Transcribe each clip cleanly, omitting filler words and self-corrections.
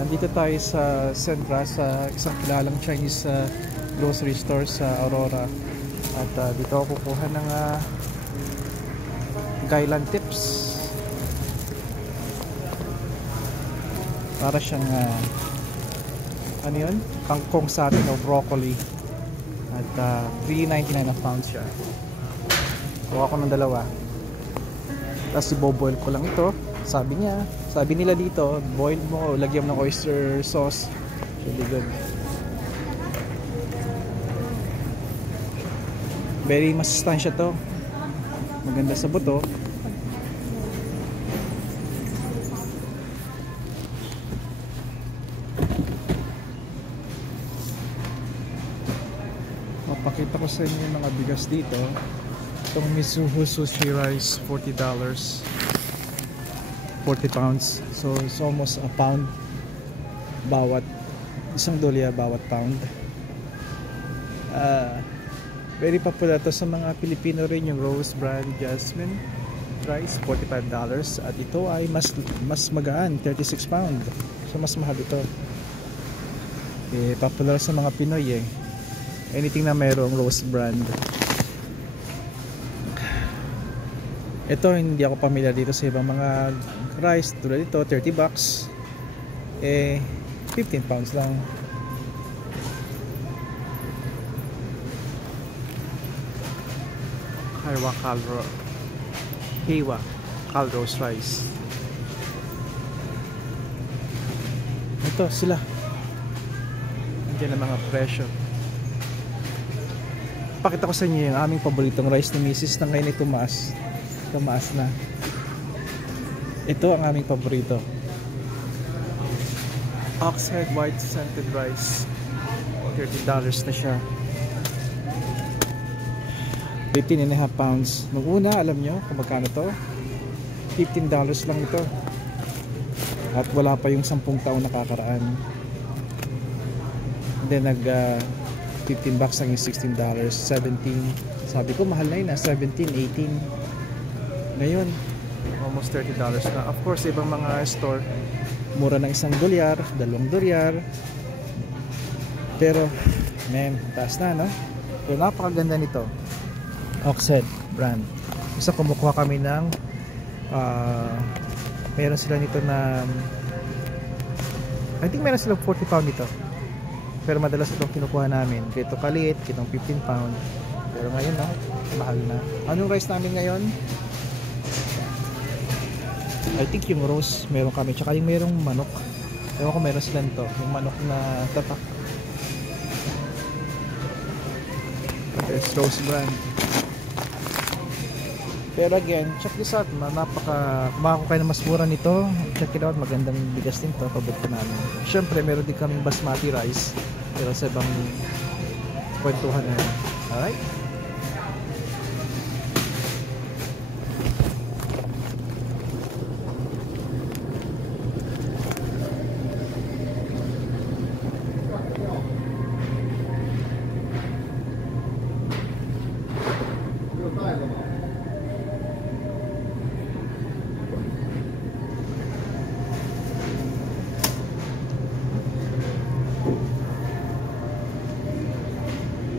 Nandito tayo sa Sendra, sa isang kilalang Chinese grocery store sa Aurora. At dito ako kukuha ng gailan tips. Para siyang ano yun? Kangkong sa atin o broccoli. At $3.99 a pound siya. Kuha ko ng dalawa. Tapos iboboil ko lang ito. Sabi nila dito, boil mo, lagyan mo ng oyster sauce. Really good. Very masustansya to. Maganda sa buto. Mapakita ko sa inyo yung mga bigas dito. Itong Misuhu Sushi Rice, $40. 40 pounds. So it's almost a pound bawat isang dolya bawat pound. Very popular to sa mga Pilipino rin, yung Rose Brand Jasmine rice, $45. At ito ay mas magaan, 36 pound. So mas mahal ito. Popular sa mga Pinoy anything na mayroong Rose Brand. Ito hindi ako pamilyar dito sa ibang mga rice. Tulad ito, $30. 15 pounds lang. Heiwa Calrose rice. Ito sila. Nandiyan ang mga presyo. Pakita ko sa inyo yung aming paboritong rice ni Mrs. na ngayon ay tumaas na. Ito ang aming paborito. Oxhead White Scented Rice, $30 na siya. 15.5 pounds. Nung una, alam nyo kung magkano to? $15 lang ito. At wala pa yung 10 taon nakakaraan. Then nag $15 ang yung $16, 17. Sabi ko mahal na yun 17, 18. Ngayon almost $30 na. Of course ibang mga store mura ng $1, $2. Pero man, taas na, no? Pero napakaganda nito. Oxhead brand. Isa kumukuha kami ng meron sila nito na I think meron silang 40 pound nito. Pero madalas itong kinukuha namin. Ito kaliit, itong 15 pound. Pero ngayon na, mahal na. Anong rice namin ngayon? I think yung rose meron kami. Tsaka yung merong manok. Ewan ko meron sila nito. Yung manok na tatak. There's Rose Brand. Pero again, check this out. Makako kayo na mas mura nito. Check it out. Magandang bigas din to. Paborito namin. Siyempre, meron din kaming basmati rice. Pero sa ibang kwentuhan na yun. Alright?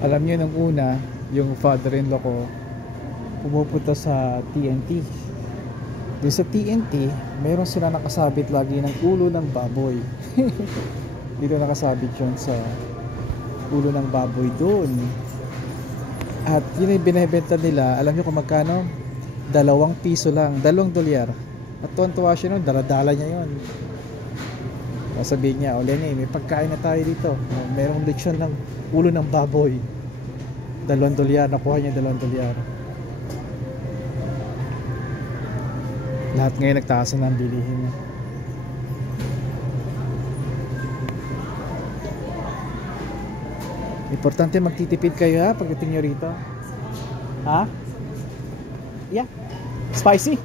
Alam niyo nung una, yung father-in-law ko pumupunta sa TNT. Doon sa TNT, meron sila nakasabit lagi ng ulo ng baboy. Dito nakasabit yun sa ulo ng baboy doon. At yun yung binibenta nila. Alam niyo kung magkano? ₱2 lang, $2. At tuwan-tuwa siya nun, daladala niya yun. Sabihin niya, Lenny, may pagkain na tayo dito. Merong lechon ng ulo ng baboy. $2. Nakuha niya $2. Lahat ngayon nagtaas na ang bilihin. Importante magtitipid kayo ha pagdating nyo rito. Ha? Yeah. Spicy?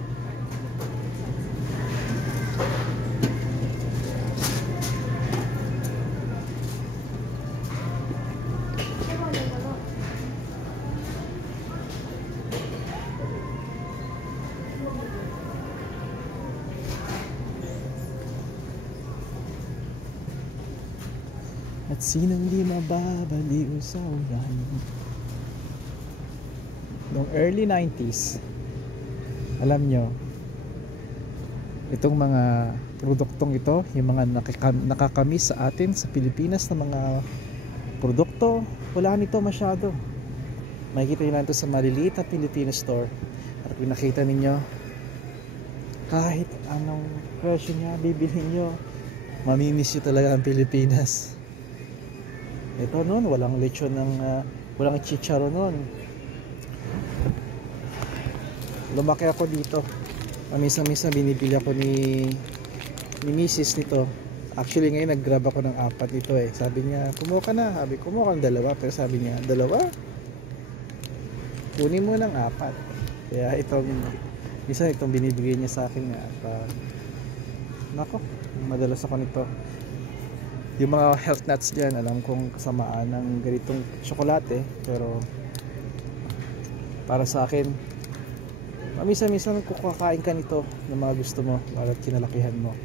At sinong di mababaliw sa ulan. Noong early 90s, alam nyo, itong mga produktong ito, yung mga nakakamiss sa atin sa Pilipinas na mga produkto, wala nito masyado. Makikita nyo lang ito sa maliliit na Filipino store. At kung nakita ninyo, kahit anong presyo niya, bibilhin nyo, mamimiss nyo talaga ang Pilipinas. Ito noon, walang lechon walang chicharo noon. Lumaki ako dito. Minsan binibili ako ni Mrs. nito. Actually ngayon nag-grab ako ng 4 nito eh. Sabi niya, kumuha ka na. Sabi, kumuha ka ng 2. Pero sabi niya, 2? Kunin mo ng 4. Kaya minsan itong binibigay niya sa akin nga. Nako, madalas ako nito. Yung mga health nuts dyan, alam kong kasamaan ng ganitong tsokolate, pero para sa akin, minsan kukakain ka nito ng mga gusto mo para kinalakihan mo.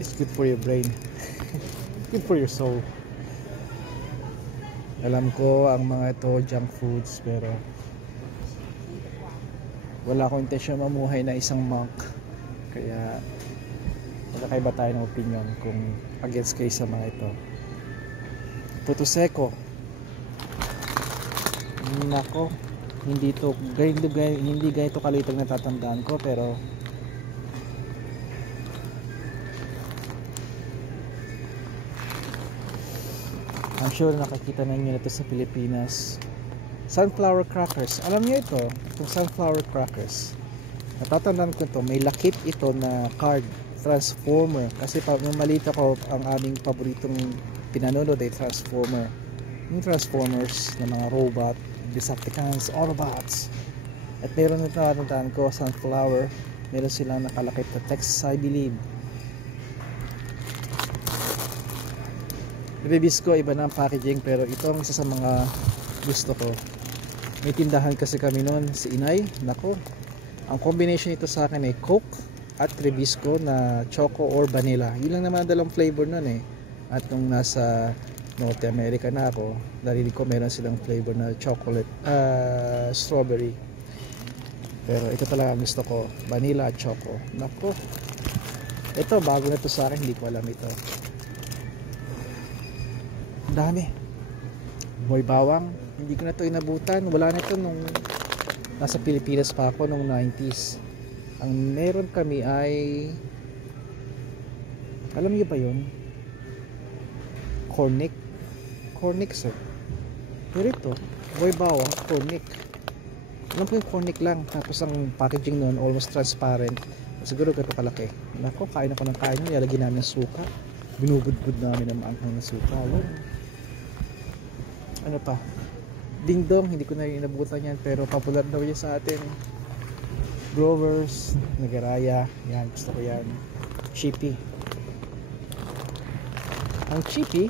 It's good for your brain. Good for your soul. Alam ko ang mga ito junk foods, pero wala akong intensyon mamuhay na isang monk. Kaya magkakaiba tayo ng opinion kung against kayo sa mga ito. Puto Seco, nako, hindi ganito kaliit ang natatandaan ko, pero I'm sure nakakita na ninyo ito sa Pilipinas. Sunflower crackers, alam niyo ito, itong sunflower crackers, natatandaan ko ito, may lakip ito na card Transformer, kasi nung maliit ako, ang aming paboritong pinanonood ay Transformer, yung Transformers na mga robot, Decepticons, Autobots. At meron na natatandaan ko, sunflower, meron silang nakalakip na text, I believe. Ibibis ko, iba na ang packaging, pero ito ang isa sa mga gusto ko. May tindahan kasi kami noon, si Inay, nako, ang combination nito sa akin ay Coke at Tribisco na choco or vanilla. Yun lang naman dalang flavor nun eh. At nung nasa North America na ako, narinig ko meron silang flavor na chocolate, strawberry. Pero ito talaga ang gusto ko, vanilla at choco. Nako, ito bago na to sa akin, hindi ko alam ito. Dami. Boy Bawang, hindi ko na to inabutan. Wala na ito nung nasa Pilipinas pa ako nung 90s. Ang meron kami ay, alam niyo ba yun? Cornick sir. Pero ito, Boy Bawang, Cornick. Alam ko yung Cornick lang. Tapos ang packaging nun, almost transparent. Siguro ganito kalaki. Nako, kain ako ng kain. Nilagyan namin ng suka. Binubudbud namin ng maanghang na suka. Ano pa? Ding Dong, hindi ko na inabutan yan. Pero popular daw yan sa atin. Growers, Nagaraya, yan, gusto ko yan. Chippy. Ang Chippy,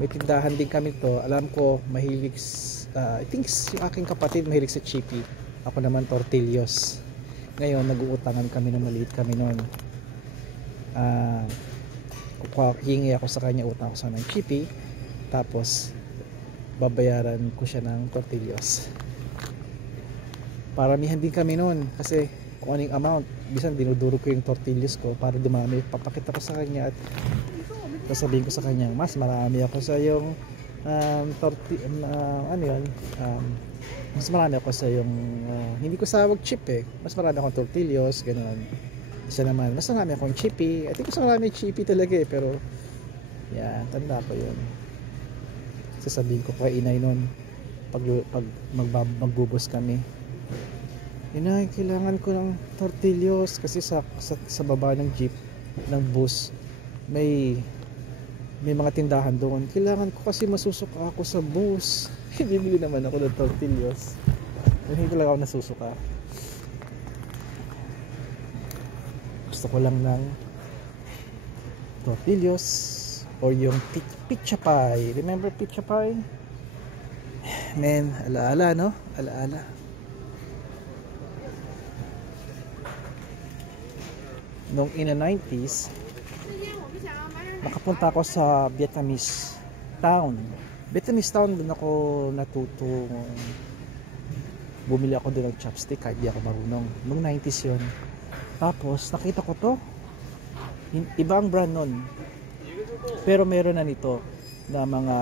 may tindahan din kami to. Alam ko, mahilig, I think yung aking kapatid mahilig sa Chippy. Ako naman tortillos. Ngayon, nag-uutangan kami ng maliit kami noon. Hingi ako sa kanya, utang ako sa ng Chippy. Tapos, babayaran ko siya ng tortillos. Paramihan din kami noon kasi kung anong amount, bisan dinuduro ko yung tortillas ko para dumami. Papakita ko sa kanya at sasabihin ko sa kanya, mas marami ako sa yung mas marami ako sa yung hindi ko sawag chip eh, mas marami akong tortillos, ganoon. Isa naman, mas marami akong chippy. I think mas marami chippy talaga eh, pero yeah, tanda ko yun. Sasabihin ko kay Inay noon pag magbubus kami, Inay, kailangan ko ng tortillos kasi sa baba ng jeep ng bus may mga tindahan doon. Kailangan ko kasi masusuka ako sa bus. Bibili naman ako ng tortillos. Hindi talaga ako nasusuka. Gusto ko lang ng tortillos or yung pizza pie. Remember pizza pie? Man, alaala no? Alaala. Noong in the 90s, nakapunta ako sa Vietnamese Town. Vietnamese Town, doon ako natutong bumili ako doon ng chopstick kahit di ako marunong. Noong 90s yun. Tapos nakita ko to, ibang brand nun, pero meron na nito na mga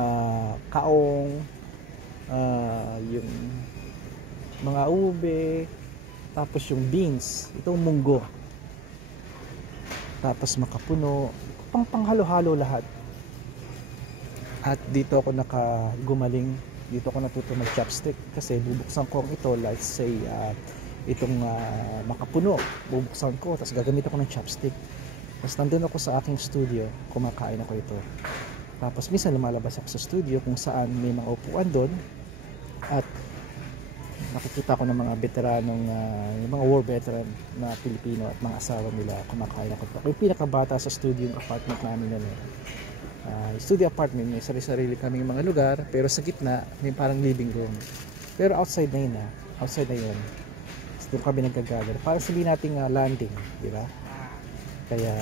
kaong, yung mga ube, tapos yung beans, itong munggo, tapos makapuno, panghalo-halo lahat. At dito ako gumaling, dito ako natuto mag chopstick kasi bubuksan ko ito, let's say itong makapuno, bubuksan ko tapos gagamit ako ng chopstick. Tapos nandun ako sa aking studio, kumakain ako ito. Tapos minsan lumalabas ako sa studio kung saan may mga upuan doon at nakikita ko ng mga veteranong yung mga war veteran na Pilipino at mga asawa nila, kumakain ako. Ako yung pinakabata sa studio, yung apartment namin na studio apartment, may sarili-sarili kaming mga lugar, pero sa gitna may parang living room, pero outside na yun, outside na yun. So, doon kami nagkagather, parang sabihin natin landing, di ba? Kaya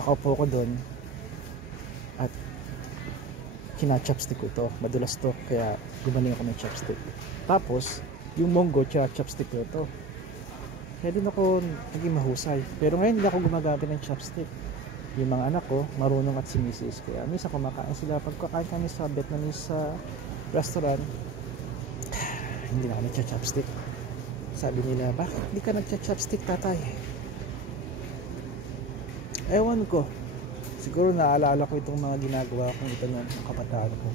nakaupo ko doon at kina-chopstick ko ito, madulas to, kaya gumaling ako ng chopstick. Tapos yung munggo chopstick ko ito, kaya din ako naging mahusay. Pero ngayon hindi ako gumagamit ng chopstick. Yung mga anak ko marunong at si Mrs. Kaya minsan kumakain sila, pagkakain kami sa Vietnamese restaurant, hindi na kami chopstick. Sabi nila, bakit hindi ka nagcha-chopstick, tatay? Ewan ko, siguro naalala ko itong mga ginagawa kong ito ng kabataan ko.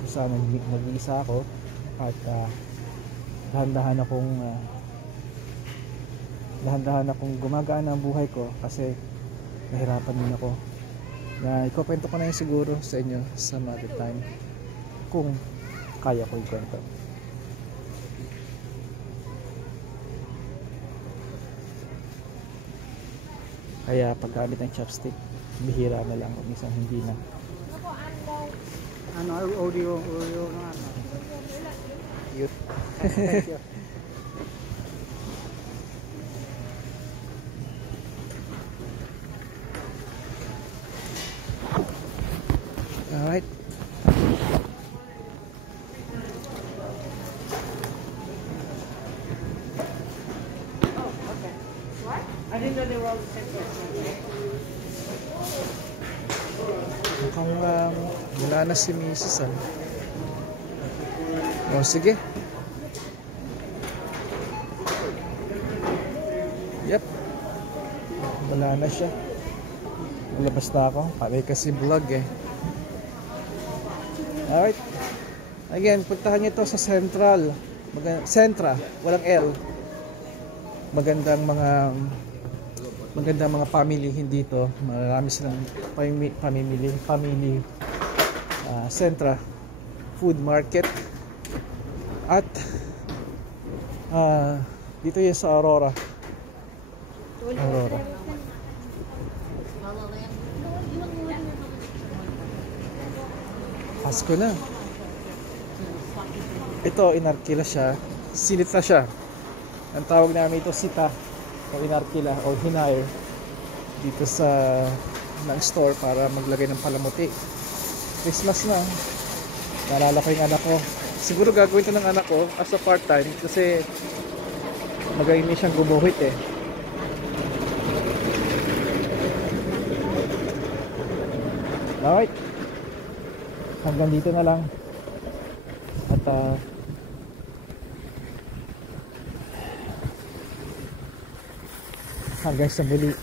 Kasama nag-iisa ako at dahan-dahan akong gumagaan ang buhay ko kasi nahirapan din ako. Na ikukwento ko na yun siguro sa inyo some other time kung kaya ko ikwento. Kaya paggamit ng chopstick, bihira na lang, minsan hindi na. Ano, audio na ano. Cute. Thank you. Alright. I didn't know they were all the same person. Mukhang wala na si Mrs. O sige. Yep. Wala na siya. Malabas na ako. Pare kasi vlog eh. Alright. Again, puntahan nyo ito sa Central. Centra. Walang L. Magandang mga family dito. Marami silang family Centra food market. At dito yung sa Aurora. Pasko na. Ito, inarkila siya. Sinita siya. Ang tawag namin ito sita o inarkila o hinire dito sa ng store para maglagay ng palamuti. Christmas na. Naalala ko yung anak ko. Siguro gagawin ito ng anak ko as a part-time kasi magaling siyang gumuhit eh. Alright. Hanggang dito na lang. At hanggang sa muli.